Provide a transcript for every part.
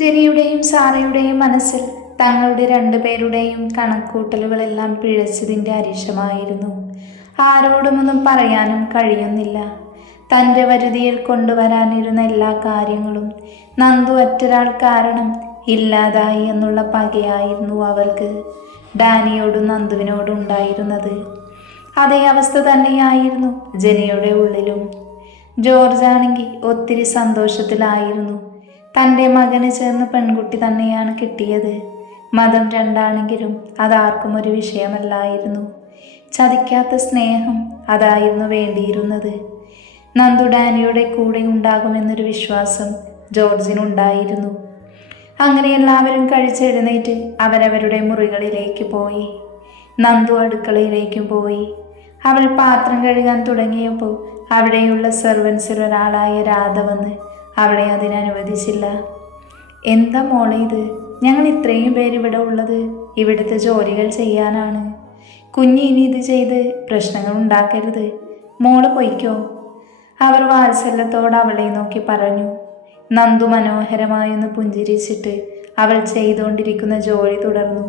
ജെനിയുടെയും സാറയുടെയും മനസ്സിൽ തങ്ങളുടെ രണ്ടുപേരുടെയും കണക്കൂട്ടലുകളെല്ലാം പിഴച്ചതിൻ്റെ അരിശമായിരുന്നു. ആരോടുമൊന്നും പറയാനും കഴിയുന്നില്ല. തൻ്റെ വരുതിയിൽ കൊണ്ടുവരാനിരുന്ന എല്ലാ കാര്യങ്ങളും നന്ദു ഒറ്റൊരാൾ കാരണം ഇല്ലാതായി എന്നുള്ള പകയായിരുന്നു അവർക്ക് ഡാനിയോടും നന്ദുവിനോടും ഉണ്ടായിരുന്നത്. അതേ അവസ്ഥ തന്നെയായിരുന്നു ജെനിയുടെ ഉള്ളിലും. ജോർജ് ആണെങ്കിൽ ഒത്തിരി സന്തോഷത്തിലായിരുന്നു. തൻ്റെ മകന് ചേർന്ന് പെൺകുട്ടി തന്നെയാണ് കിട്ടിയത്. മതം രണ്ടാണെങ്കിലും അതാർക്കും ഒരു വിഷയമല്ലായിരുന്നു. ചതിക്കാത്ത സ്നേഹം അതായിരുന്നു വേണ്ടിയിരുന്നത്. നന്ദു ഡാനിയുടെ കൂടെ ഉണ്ടാകുമെന്നൊരു വിശ്വാസം ജോർജിനുണ്ടായിരുന്നു. അങ്ങനെ എല്ലാവരും കഴിച്ചെഴുന്നേറ്റ് അവരവരുടെ മുറികളിലേക്ക് പോയി. നന്ദു അടുക്കളയിലേക്കും പോയി. അവൾ പാത്രം കഴുകാൻ തുടങ്ങിയപ്പോൾ അവിടെയുള്ള സെർവൻസിൽ ഒരാളായ രാധ വന്ന് അവളെ അതിനനുവദിച്ചില്ല. എന്താ മോളെ ഇത്? ഞങ്ങൾ ഇത്രയും പേര് ഇവിടെ ഉള്ളത് ഇവിടുത്തെ ജോലികൾ ചെയ്യാനാണ്. കുഞ്ഞ് ഇനി ഇത് ചെയ്ത് പ്രശ്നങ്ങൾ ഉണ്ടാക്കരുത്. മോള് പൊയ്ക്കോ. അവർ വാത്സല്യത്തോടെ അവളെ നോക്കി പറഞ്ഞു. നന്ദു മനോഹരമായൊന്ന് പുഞ്ചിരിച്ചിട്ട് അവൾ ചെയ്തുകൊണ്ടിരിക്കുന്ന ജോലി തുടർന്നു.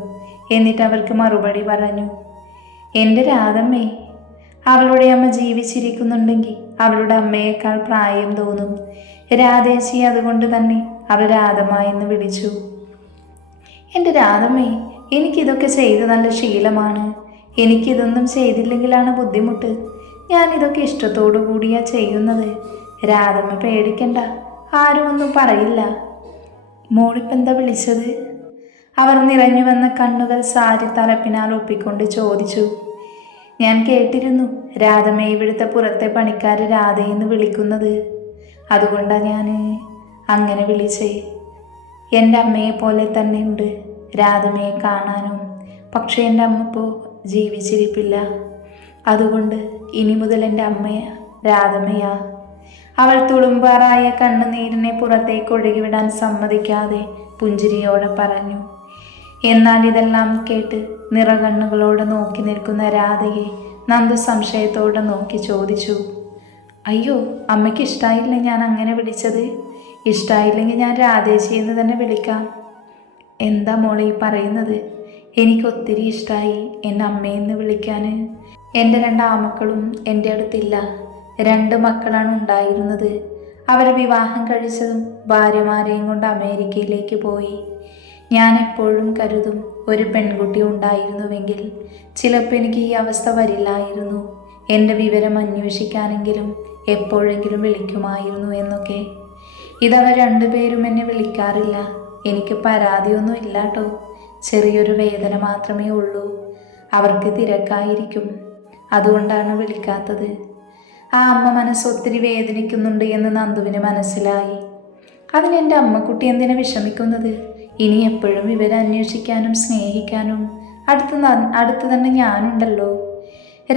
എന്നിട്ട് അവർക്ക് മറുപടി പറഞ്ഞു. എൻ്റെ രാധമ്മേ. അവളുടെ അമ്മ ജീവിച്ചിരിക്കുന്നുണ്ടെങ്കിൽ അവളുടെ അമ്മയേക്കാൾ പ്രായം തോന്നും. രാധേച്ചി അതുകൊണ്ട് തന്നെ അവൾ രാധമ്മ എന്ന് വിളിച്ചു. എൻ്റെ രാധമ്മേ, എനിക്കിതൊക്കെ ചെയ്ത് നല്ല ശീലമാണ്. എനിക്കിതൊന്നും ചെയ്തില്ലെങ്കിലാണ് ബുദ്ധിമുട്ട്. ഞാനിതൊക്കെ ഇഷ്ടത്തോടു കൂടിയാ ചെയ്യുന്നത്. രാധമ്മ പേടിക്കണ്ട, ആരും ഒന്നും പറയില്ല. മോളിപ്പം എന്താ വിളിച്ചത്? അവർ നിറഞ്ഞു വന്ന കണ്ണുകൾ സാരി തലപ്പിനാൽ ഒപ്പിക്കൊണ്ട് ചോദിച്ചു. ഞാൻ കേട്ടിരുന്നു രാധമ്മയെ ഇവിടുത്തെ പുറത്തെ പണിക്കാർ രാധയെന്ന് വിളിക്കുന്നത്. അതുകൊണ്ടാണ് ഞാൻ അങ്ങനെ വിളിച്ചേ. എൻ്റെ അമ്മയെ പോലെ തന്നെ ഉണ്ട് രാധമ്മയെ കാണാനും. പക്ഷേ എൻ്റെ അമ്മ ഇപ്പോൾ ജീവിച്ചിരിപ്പില്ല. അതുകൊണ്ട് ഇനി മുതൽ എൻ്റെ അമ്മ രാധമ്മയാ. അവൾ തുളുമ്പാറായ കണ്ണുനീരിനെ പുറത്തേക്ക് ഒഴുകിവിടാൻ സമ്മതിക്കാതെ പുഞ്ചിരിയോടെ പറഞ്ഞു. എന്നാൽ ഇതെല്ലാം കേട്ട് നിറകണ്ണുകളോടെ നോക്കി നിൽക്കുന്ന രാധയെ നന്ദു സംശയത്തോടെ നോക്കി ചോദിച്ചു. അയ്യോ, അമ്മയ്ക്ക് ഇഷ്ടമായില്ലേ ഞാൻ അങ്ങനെ വിളിച്ചത്? ഇഷ്ടമായില്ലെങ്കിൽ ഞാൻ രാധേച്ചി എന്ന് തന്നെ വിളിക്കാം. എന്താ മോളെ ഈ പറയുന്നത്? എനിക്കൊത്തിരി ഇഷ്ടമായി എൻ്റെ അമ്മയെന്ന് വിളിക്കാൻ. എൻ്റെ 2 ആമക്കളും എൻ്റെ അടുത്തില്ല. 2 മക്കളാണ് ഉണ്ടായിരുന്നത്. അവർ വിവാഹം കഴിച്ചതും ഭാര്യമാരെയും കൊണ്ട് അമേരിക്കയിലേക്ക് പോയി. ഞാൻ എപ്പോഴും കരുതും ഒരു പെൺകുട്ടി ഉണ്ടായിരുന്നുവെങ്കിൽ ചിലപ്പോൾ എനിക്ക് ഈ അവസ്ഥ വരില്ലായിരുന്നു. എൻ്റെ വിവരം അന്വേഷിക്കാനെങ്കിലും എപ്പോഴെങ്കിലും വിളിക്കുമായിരുന്നു എന്നൊക്കെ. ഇതവർ 2 പേരും എന്നെ വിളിക്കാറില്ല. എനിക്ക് പരാതിയൊന്നും ഇല്ല കേട്ടോ. ചെറിയൊരു വേദന മാത്രമേ ഉള്ളൂ. അവർക്ക് തിരക്കായിരിക്കും, അതുകൊണ്ടാണ് വിളിക്കാത്തത്. ആ അമ്മ മനസ്സൊത്തിരി വേദനിക്കുന്നുണ്ട് എന്ന് നന്ദുവിന് മനസ്സിലായി. അതിനെൻ്റെ അമ്മക്കുട്ടി എന്തിനാ വിഷമിക്കുന്നത്? ഇനി എപ്പോഴും ഇവരെ അന്വേഷിക്കാനും സ്നേഹിക്കാനും അടുത്ത് തന്നെ ഞാനുണ്ടല്ലോ.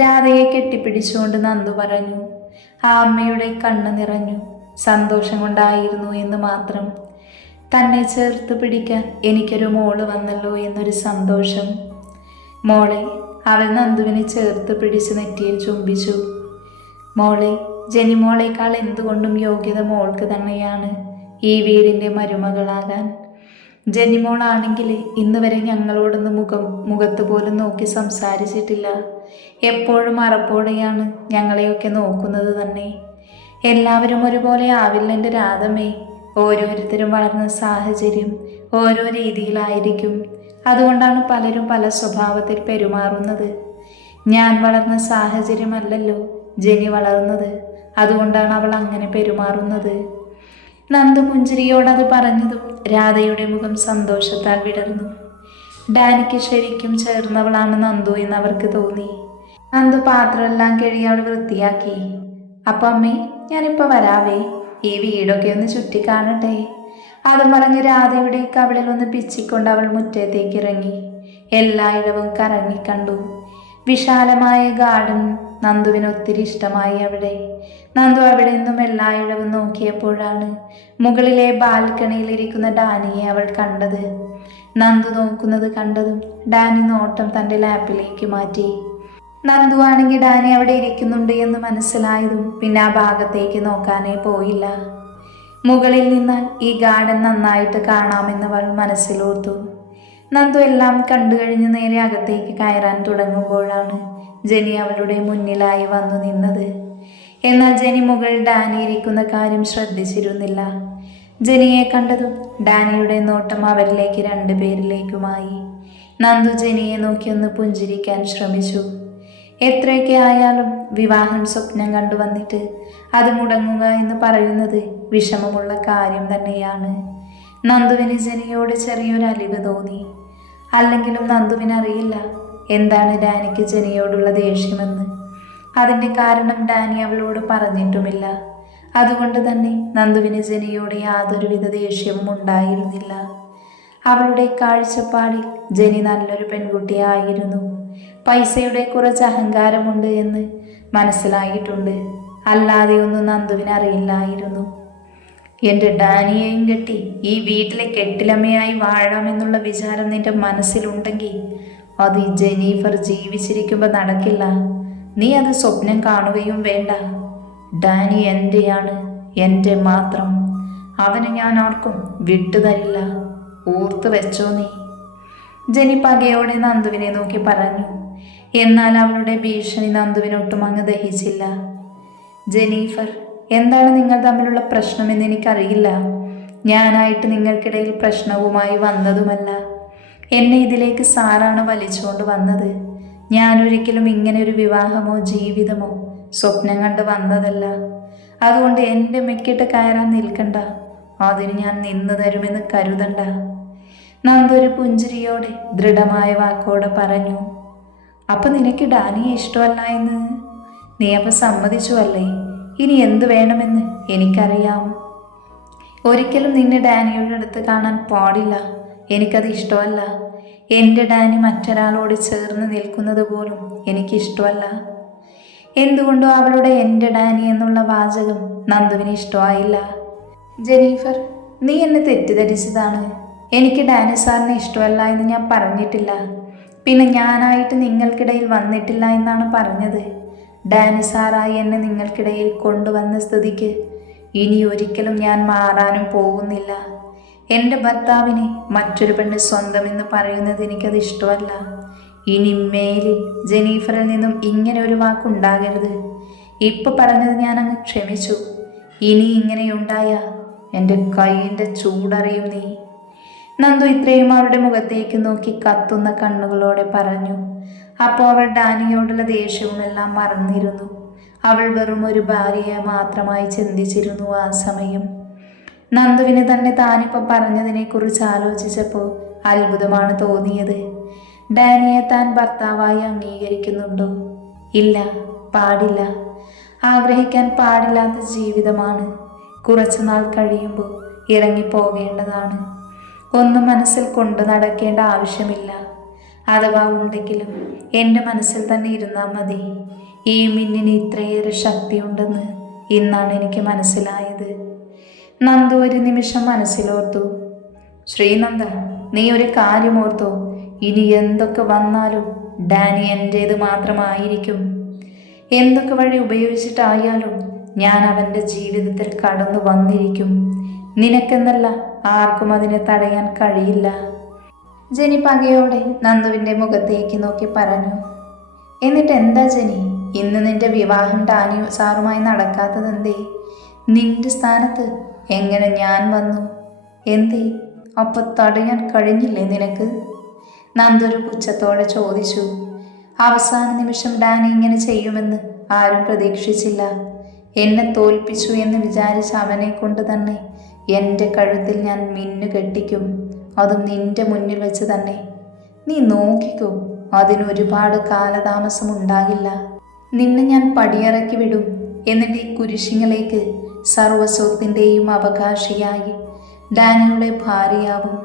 രാധയെ കെട്ടിപ്പിടിച്ചുകൊണ്ട് നന്ദു പറഞ്ഞു. ആ അമ്മയുടെ കണ്ണ് നിറഞ്ഞു. സന്തോഷം കൊണ്ടായിരുന്നു എന്ന് മാത്രം. തന്നെ ചേർത്ത് പിടിക്കാൻ എനിക്കൊരു മോള് വന്നല്ലോ എന്നൊരു സന്തോഷം. മോളെ. അവൾ നന്ദുവിനെ ചേർത്ത് പിടിച്ച് നെറ്റിയിൽ ചുംബിച്ചു. മോളെ, ജെനിമോളേക്കാൾ എന്തുകൊണ്ടും യോഗ്യത മോൾക്ക് തന്നെയാണ് ഈ വീടിൻ്റെ മരുമകളാകാൻ. ജെനിമോളാണെങ്കിൽ ഇന്ന് വരെ ഞങ്ങളോടൊന്ന് മുഖത്ത് പോലും നോക്കി സംസാരിച്ചിട്ടില്ല. എപ്പോഴും അറപ്പോടെയാണ് ഞങ്ങളെയൊക്കെ നോക്കുന്നത് തന്നെ. എല്ലാവരും ഒരുപോലെ ആവില്ല എൻ്റെ രാധമ്മേ. ഓരോരുത്തരും വളർന്ന സാഹചര്യം ഓരോ രീതിയിലായിരിക്കും. അതുകൊണ്ടാണ് പലരും പല സ്വഭാവത്തിൽ പെരുമാറുന്നത്. ഞാൻ വളർന്ന സാഹചര്യമല്ലല്ലോ ജെനി വളർന്നത്. അതുകൊണ്ടാണ് അവൾ അങ്ങനെ പെരുമാറുന്നത്. നന്ദു പുഞ്ചിരിയോടത് പറഞ്ഞതും രാധയുടെ മുഖം സന്തോഷത്താൽ വിടർന്നു. ഡാനിക്ക് ശരിക്കും ചേർന്നവളാണ് നന്ദു എന്ന് അവർക്ക് തോന്നി. നന്ദു പാത്രമെല്ലാം കഴുകി അവൾ വൃത്തിയാക്കി. അപ്പം അമ്മേ, ഞാനിപ്പോൾ വരാവേ. ഈ വീടൊക്കെ ഒന്ന് ചുറ്റി കാണട്ടെ. അതും പറഞ്ഞ് രാധയുടെ കവിളിൽ ഒന്ന് പിച്ചിക്കൊണ്ട് അവൾ മുറ്റത്തേക്ക് ഇറങ്ങി. എല്ലായിടവും കറങ്ങിക്കണ്ടു. വിശാലമായ ഗാർഡൻ നന്ദുവിന് ഒത്തിരി ഇഷ്ടമായി. നന്ദു അവിടെ നിന്നും എല്ലായിടവും നോക്കിയപ്പോഴാണ് മുകളിലെ ബാൽക്കണിയിലിരിക്കുന്ന ഡാനിയെ അവൾ കണ്ടത്. നന്ദു നോക്കുന്നത് കണ്ടതും ഡാനി നോട്ടം തൻ്റെ ലാപ്പിലേക്ക് മാറ്റി. നന്ദു ആണെങ്കിൽ ഡാനി അവിടെ ഇരിക്കുന്നുണ്ട് എന്ന് മനസ്സിലായതും പിന്നെ ആ ഭാഗത്തേക്ക് നോക്കാനേ പോയില്ല. മുകളിൽ നിന്നാൽ ഈ ഗാർഡൻ നന്നായിട്ട് കാണാമെന്നവൾ മനസ്സിലോർത്തു. നന്ദു എല്ലാം കണ്ടു കഴിഞ്ഞ് നേരെ അകത്തേക്ക് കയറാൻ തുടങ്ങുമ്പോഴാണ് ജെനി അവളുടെ മുന്നിലായി വന്നു നിന്നത്. എന്നാൽ ജെനി മുകളിൽ ഡാനി ഇരിക്കുന്ന കാര്യം ശ്രദ്ധിച്ചിരുന്നില്ല. ജെനിയെ കണ്ടതും ഡാനിയുടെ നോട്ടം അവരിലേക്ക് രണ്ടുപേരിലേക്കുമായി. നന്ദു ജെനിയെ നോക്കി ഒന്ന് പുഞ്ചിരിക്കാൻ ശ്രമിച്ചു. എത്രയൊക്കെ ആയാലും വിവാഹം സ്വപ്നം കണ്ടു വന്നിട്ട് അത് മുടങ്ങുക എന്ന് പറയുന്നത് വിഷമമുള്ള കാര്യം തന്നെയാണ്. നന്ദുവിന് ജെനിയോട് ചെറിയൊരു അലിവ് തോന്നി. അല്ലെങ്കിലും നന്ദുവിനറിയില്ല എന്താണ് ഡാനിക്ക് ജെനിയോടുള്ള ദേഷ്യമെന്ന്. അതിൻ്റെ കാരണം ഡാനി അവളോട് പറഞ്ഞിട്ടുമില്ല. അതുകൊണ്ട് തന്നെ നന്ദുവിന് ജെനിയോട് യാതൊരുവിധ ദേഷ്യവും ഉണ്ടായിരുന്നില്ല. അവളുടെ കാഴ്ചപ്പാടിൽ ജെനി നല്ലൊരു പെൺകുട്ടിയായിരുന്നു. പൈസയുടെ കുറച്ച് അഹങ്കാരമുണ്ട് എന്ന് മനസ്സിലായിട്ടുണ്ട്. അല്ലാതെ ഒന്നും നന്ദുവിനറിയില്ലായിരുന്നു. എൻ്റെ ഡാനിയെയും കെട്ടി ഈ വീട്ടിലെ കെട്ടിലമ്മയായി വാഴാമെന്നുള്ള വിചാരം നിന്റെ മനസ്സിലുണ്ടെങ്കിൽ അത് ഈ ജെനീഫർ ജീവിച്ചിരിക്കുമ്പോൾ നടക്കില്ല. നീ അത് സ്വപ്നം കാണുകയും വേണ്ട. ഡാനി എൻ്റെയാണ്, എൻ്റെ മാത്രം. അവന് ഞാൻ ആർക്കും വിട്ടുതരില്ല. ഓർത്തു വെച്ചോ നീ. ജെനി പകയോടെ നന്ദുവിനെ നോക്കി പറഞ്ഞു. എന്നാൽ അവളുടെ ഭീഷണി നന്ദുവിനൊട്ടും അങ്ങ് ദഹിച്ചില്ല. ജെനീഫർ, എന്താണ് നിങ്ങൾ തമ്മിലുള്ള പ്രശ്നമെന്ന് എനിക്കറിയില്ല. ഞാനായിട്ട് നിങ്ങൾക്കിടയിൽ പ്രശ്നവുമായി വന്നതുമല്ല. എന്നെ ഇതിലേക്ക് സാറാണ് വലിച്ചുകൊണ്ട് വന്നത്. ഞാനൊരിക്കലും ഇങ്ങനെ ഒരു വിവാഹമോ ജീവിതമോ സ്വപ്നം കണ്ട് വന്നതല്ല. അതുകൊണ്ട് എൻ്റെ മെക്കിട്ട് കയറാൻ നിൽക്കണ്ട. അതിന് ഞാൻ നിന്നു തരുമെന്ന് കരുതണ്ട. നന്ദൊരു പുഞ്ചിരിയോടെ ദൃഢമായ വാക്കോടെ പറഞ്ഞു. അപ്പം നിനക്ക് ഡാനിയെ ഇഷ്ടമല്ല എന്ന് നീ അപ്പം സമ്മതിച്ചു അല്ലേ? ഇനി എന്തു വേണമെന്ന് എനിക്കറിയാം. ഒരിക്കലും നിന്നെ ഡാനിയുടെ അടുത്ത് കാണാൻ പാടില്ല. എനിക്കത് ഇഷ്ടമല്ല. എൻ്റെ ഡാനി മറ്റൊരാളോട് ചേർന്ന് നിൽക്കുന്നത് പോലും എനിക്കിഷ്ടമല്ല. എന്തുകൊണ്ടോ അവളുടെ എൻ്റെ ഡാനി എന്നുള്ള വാചകം നന്ദുവിന് ഇഷ്ടമായില്ല. ജെനീഫർ, നീ എന്നെ തെറ്റിദ്ധരിച്ചതാണ്. എനിക്ക് ഡാനി സാറിനെ ഇഷ്ടമല്ല എന്ന് ഞാൻ പറഞ്ഞിട്ടില്ല. പിന്നെ ഞാനായിട്ട് നിങ്ങൾക്കിടയിൽ വന്നിട്ടില്ല എന്നാണ് പറഞ്ഞത്. ഡാനി സാറായി എന്നെ നിങ്ങൾക്കിടയിൽ കൊണ്ടുവന്ന സ്ഥിതിക്ക് ഇനി ഒരിക്കലും ഞാൻ മാറാനും പോകുന്നില്ല. എൻ്റെ ഭർത്താവിനെ മറ്റൊരു പെണ്ണ് സ്വന്തമെന്ന് പറയുന്നത് എനിക്കത് ഇഷ്ടമല്ല. ഇനി മേലിൽ ജെനീഫറിൽ നിന്നും ഇങ്ങനെ ഒരു വാക്കുണ്ടാകരുത്. ഇപ്പം പറഞ്ഞത് ഞാൻ അങ്ങ് ക്ഷമിച്ചു. ഇനി ഇങ്ങനെയുണ്ടായ എൻ്റെ കൈയിൻ്റെ ചൂടറിയും നീ. നന്ദു ഇത്രയും അവളുടെ മുഖത്തേക്ക് നോക്കി കത്തുന്ന കണ്ണുകളോടെ പറഞ്ഞു. അപ്പോൾ അവൾ ഡാനിയോടുള്ള ദേഷ്യവുമെല്ലാം മറന്നിരുന്നു. അവൾ വെറും ഒരു ഭാര്യയെ മാത്രമായി ചിന്തിച്ചിരുന്നു ആ സമയം. നന്ദുവിന് തന്നെ താനിപ്പോൾ പറഞ്ഞതിനെക്കുറിച്ച് ആലോചിച്ചപ്പോൾ അത്ഭുതമാണ് തോന്നിയത്. ഡാനിയെ താൻ ഭർത്താവായി അംഗീകരിക്കുന്നുണ്ടോ? ഇല്ല, പാടില്ല. ആഗ്രഹിക്കാൻ പാടില്ലാത്ത ജീവിതമാണ്. കുറച്ചു നാൾ കഴിയുമ്പോൾ ഇറങ്ങിപ്പോകേണ്ടതാണ്. ഒന്നും മനസ്സിൽ കൊണ്ടു നടക്കേണ്ട ആവശ്യമില്ല. അഥവാ ഉണ്ടെങ്കിലും എൻ്റെ മനസ്സിൽ തന്നെ ഇരുന്നാൽ മതി. ഈ മിന്നിന് ഇത്രയേറെ ശക്തിയുണ്ടെന്ന് ഇന്നാണ് എനിക്ക് മനസ്സിലായത്. നന്ദു ഒരു നിമിഷം മനസ്സിലോർത്തു. ശ്രീനന്ദ, നീ ഒരു കാര്യം ഓർത്തോ. ഇനി എന്തൊക്കെ വന്നാലും ഡാനി എൻ്റേത് മാത്രമായിരിക്കും. എന്തൊക്കെ വഴി ഉപയോഗിച്ചിട്ടായാലും ഞാൻ അവൻ്റെ ജീവിതത്തിൽ കടന്നു വന്നിരിക്കും. നിനക്കെന്നല്ല, ആർക്കും അതിനെ തടയാൻ കഴിയില്ല. ജെനി പകയോടെ നന്ദുവിൻ്റെ മുഖത്തേക്ക് നോക്കി പറഞ്ഞു. എന്നിട്ട് എന്താ ജെനി, ഇന്ന് നിന്റെ വിവാഹം ഡാനി സാറുമായി നടക്കാത്തതെന്തേ? നിന്റെ സ്ഥാനത്ത് എങ്ങനെ ഞാൻ വന്നു? എന്തേ അപ്പോൾ തടയാൻ കഴിഞ്ഞില്ലേ നിനക്ക്? നന്ദൊരു പുച്ഛത്തോടെ ചോദിച്ചു. അവസാന നിമിഷം ഡാനി ഇങ്ങനെ ചെയ്യുമെന്ന് ആരും പ്രതീക്ഷിച്ചില്ല. എന്നെ തോൽപ്പിച്ചു എന്ന് വിചാരിച്ച അവനെ കൊണ്ട് തന്നെ എൻ്റെ കഴുത്തിൽ ഞാൻ മിന്നു കെട്ടിക്കും. അതും നിന്റെ മുന്നിൽ വെച്ച് തന്നെ. നീ നോക്കിക്കോ, അതിനൊരുപാട് കാലതാമസം ഉണ്ടാകില്ല. നിന്നെ ഞാൻ പടിയിറക്കി വിടും. എന്നിട്ട് ഈ കുരിശിങ്ങളിലേക്ക് സർവസ്വത്തിൻ്റെയും അവകാശിയായി ഡാനിയുടെ ഭാര്യയാവും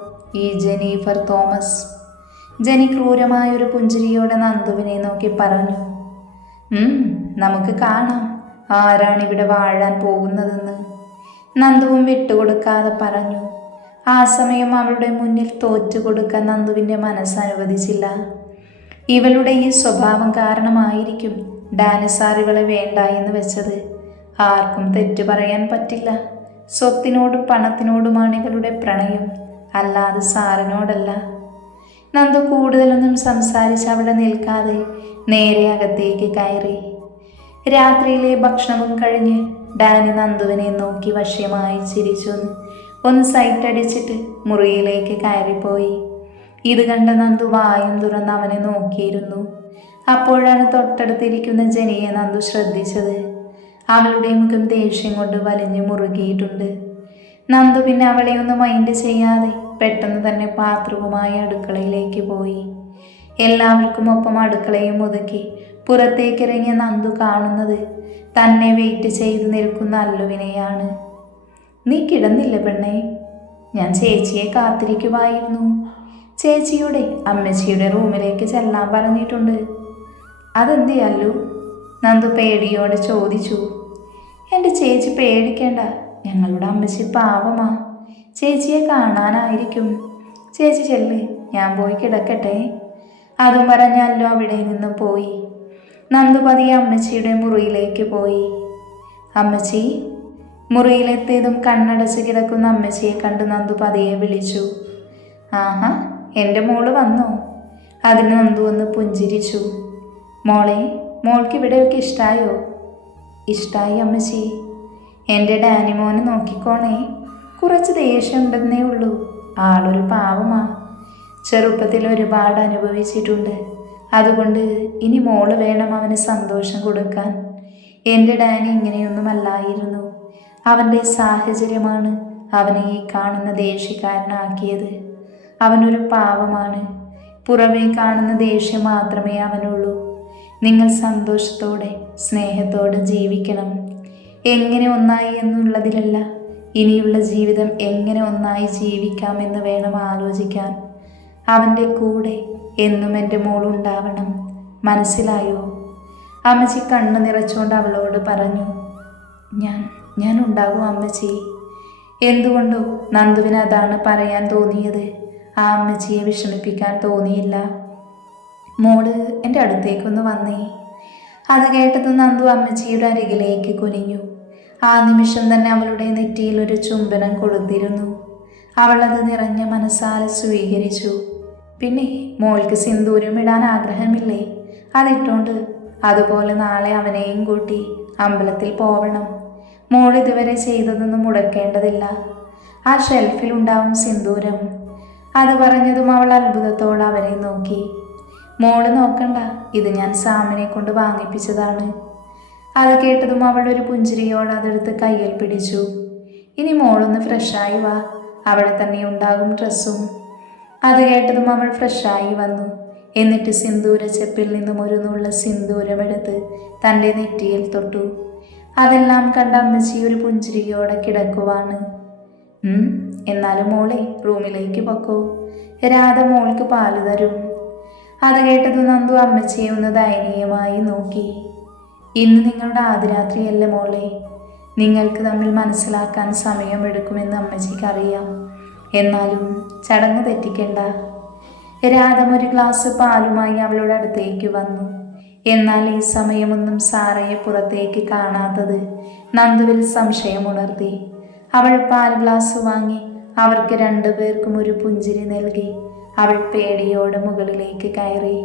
ഈ ജെനീഫർ തോമസ്. ജെനി ക്രൂരമായൊരു പുഞ്ചിരിയോടെ നന്ദുവിനെ നോക്കി പറഞ്ഞു. നമുക്ക് കാണാം ആരാണിവിടെ വാഴാൻ പോകുന്നതെന്ന്. നന്ദുവും വിട്ടുകൊടുക്കാതെ പറഞ്ഞു. ആ സമയം അവളുടെ മുന്നിൽ തോറ്റുകൊടുക്കാൻ നന്ദുവിൻ്റെ മനസ്സനുവദിച്ചില്ല. ഇവളുടെ ഈ സ്വഭാവം കാരണമായിരിക്കും ഡാനി സാർ ഇവളെ വേണ്ട എന്ന് വെച്ചത്. ആർക്കും തെറ്റു പറയാൻ പറ്റില്ല. സ്വത്തിനോടും പണത്തിനോടുമാണ് ഇവളുടെ പ്രണയം, അല്ലാതെ സാറിനോടല്ല. നന്ദു കൂടുതലൊന്നും സംസാരിച്ച് അവിടെ നിൽക്കാതെ നേരെ അകത്തേക്ക് കയറി. രാത്രിയിലെ ഭക്ഷണവും കഴിഞ്ഞ് ഡാനി നന്ദുവിനെ നോക്കി വശ്യമായി ചിരിച്ചു ഒന്ന് സൈറ്റടിച്ചിട്ട് മുറിയിലേക്ക് കയറിപ്പോയി. ഇത് കണ്ട നന്ദു വായും തുറന്ന് അവനെ നോക്കിയിരുന്നു. അപ്പോഴാണ് തൊട്ടടുത്തിരിക്കുന്ന ജനിയെ നന്ദു ശ്രദ്ധിച്ചത്. അവളുടെ മുഖം ദേഷ്യം കൊണ്ട് വലിഞ്ഞു മുറുകിയിട്ടുണ്ട്. നന്ദു പിന്നെ അവളെ ഒന്ന് മൈൻഡ് ചെയ്യാതെ പെട്ടെന്ന് തന്നെ പാത്രവുമായി അടുക്കളയിലേക്ക് പോയി. എല്ലാവർക്കും ഒപ്പം അടുക്കളയും ഒതുക്കി പുറത്തേക്കിറങ്ങിയ നന്ദു കാണുന്നത് തന്നെ വെയിറ്റ് ചെയ്ത് നിൽക്കുന്ന അല്ലുവിനെയാണ്. നീ കിടന്നില്ല പെണ്ണേ? ഞാൻ ചേച്ചിയെ കാത്തിരിക്കുമായിരുന്നു. ചേച്ചിയുടെ അമ്മച്ചിയുടെ റൂമിലേക്ക് ചെല്ലാൻ പറഞ്ഞിട്ടുണ്ട്. അതെന്തേ അല്ലു? നന്ദു പേടിയോടെ ചോദിച്ചു. എൻ്റെ ചേച്ചി പേടിക്കേണ്ട, ഞങ്ങളുടെ അമ്മച്ചി പാവമാ. ചേച്ചിയെ കാണാനായിരിക്കും. ചേച്ചി ചെല്ല്, ഞാൻ പോയി കിടക്കട്ടെ. അതും പറഞ്ഞല്ലോ അവിടെ നിന്നും പോയി. നന്ദു പതിയെ അമ്മച്ചിയുടെ മുറിയിലേക്ക് പോയി. അമ്മച്ചി. മുറിയിലെത്തിയതും കണ്ണടച്ച് കിടക്കുന്ന അമ്മച്ചിയെ കണ്ട് നന്ദു പതിയെ വിളിച്ചു. ആഹാ, എൻ്റെ മോള് വന്നോ? അതിന് നന്ദു ഒന്ന് പുഞ്ചിരിച്ചു. മോളെ, മോൾക്ക് ഇവിടെയൊക്കെ ഇഷ്ടായോ? ഇഷ്ടായി അമ്മച്ചി. എൻ്റെ ഡാനി മോനെ നോക്കിക്കോണേ. കുറച്ച് ദേഷ്യം ഉണ്ടെന്നേ ഉള്ളൂ. ആളൊരു പാവമാ. ചെറുപ്പത്തിൽ ഒരുപാട് അനുഭവിച്ചിട്ടുണ്ട്. അതുകൊണ്ട് ഇനി മോള് വേണം അവന് സന്തോഷം കൊടുക്കാൻ. എൻ്റെ ഡാനി ഇങ്ങനെയൊന്നുമല്ലായിരുന്നു. അവൻ്റെ സാഹചര്യമാണ് അവനെ ഈ കാണുന്ന ദേഷ്യക്കാരനാക്കിയത്. അവനൊരു പാവമാണ്. പുറമേ കാണുന്ന ദേഷ്യം മാത്രമേ അവനുള്ളൂ. നിങ്ങൾ സന്തോഷത്തോടെ സ്നേഹത്തോടെ ജീവിക്കണം. എങ്ങനെ ഒന്നായി എന്നുള്ളതിലല്ല, ഇനിയുള്ള ജീവിതം എങ്ങനെ ഒന്നായി ജീവിക്കാമെന്ന് വേണം ആലോചിക്കാൻ. അവൻ്റെ കൂടെ എന്നും എൻ്റെ മോളുണ്ടാവണം. മനസ്സിലായോ? അമ്മച്ചി കണ്ണു നിറച്ചുകൊണ്ട് അവളോട് പറഞ്ഞു. ഞാൻ ഉണ്ടാകും അമ്മച്ചി. എന്തുകൊണ്ടോ നന്ദുവിന് അതാണ് പറയാൻ തോന്നിയത്. ആ അമ്മച്ചിയെ വിഷമിപ്പിക്കാൻ തോന്നിയില്ല. മോള് എൻ്റെ അടുത്തേക്കൊന്ന് വന്നേ. അത് കേട്ടത് നന്ദു അമ്മച്ചിയുടെ അരികിലേക്ക് കുനിഞ്ഞു. ആ നിമിഷം തന്നെ അവളുടെ നെറ്റിയിൽ ഒരു ചുംബനം കൊടുത്തിരുന്നു. അവളത് നിറഞ്ഞ മനസ്സാലെ സ്വീകരിച്ചു. പിന്നെ മോൾക്ക് സിന്ദൂരം ഇടാൻ ആഗ്രഹമില്ലേ? അതിട്ടോണ്ട്. അതുപോലെ നാളെ അവനെയും കൂട്ടി അമ്പലത്തിൽ പോവണം. മോൾ ഇതുവരെ ചെയ്തതൊന്നും മുടക്കേണ്ടതില്ല. ആ ഷെൽഫിലുണ്ടാവും സിന്ദൂരം. അത് പറഞ്ഞതും അവൾ അത്ഭുതത്തോടെ അവനെ നോക്കി. മോള് നോക്കണ്ട, ഇത് ഞാൻ സാമിനെ കൊണ്ട് വാങ്ങിപ്പിച്ചതാണ്. അത് കേട്ടതും അവൾ ഒരു പുഞ്ചിരിയോട് അതെടുത്ത് കയ്യിൽ പിടിച്ചു. ഇനി മോളൊന്ന് ഫ്രഷായി വാ, അവിടെ തന്നെ ഉണ്ടാകും ഡ്രസ്സും. അത് കേട്ടതും അവൾ ഫ്രഷായി വന്നു. എന്നിട്ട് സിന്ദൂര ചെപ്പിൽ നിന്നും ഒരു നുള്ള സിന്ദൂരമെടുത്ത് തൻ്റെ നെറ്റിയിൽ തൊട്ടു. അതെല്ലാം കണ്ട അമ്മച്ചി ഒരു പുഞ്ചിരിയോടെ കിടക്കുവാണ്. എന്നാലും മോളെ റൂമിലേക്ക് പൊക്കോ, രാധ മോൾക്ക് പാല് തരും. അത് കേട്ടത് നന്ദു അമ്മച്ചിയെ ഒന്ന് ദയനീയമായി നോക്കി. ഇന്ന് നിങ്ങളുടെ ആദ്യരാത്രിയല്ലേ മോളെ? നിങ്ങൾക്ക് തമ്മിൽ മനസ്സിലാക്കാൻ സമയമെടുക്കുമെന്ന് അമ്മച്ചിക്കറിയാം. എന്നാലും ചടങ്ങ് തെറ്റിക്കണ്ട. രാധം ഒരു ഗ്ലാസ് പാലുമായി അവളുടെ അടുത്തേക്ക് വന്നു. എന്നാൽ ഈ സമയമൊന്നും സാറയെ പുറത്തേക്ക് കാണാത്തത് നന്ദുവിൽ സംശയമുണർത്തി. അവൾ പാൽ ഗ്ലാസ് വാങ്ങി അവർക്ക് രണ്ടുപേർക്കും ഒരു പുഞ്ചിരി നൽകി അവൾ പേടിയോടെ മുകളിലേക്ക് കയറി.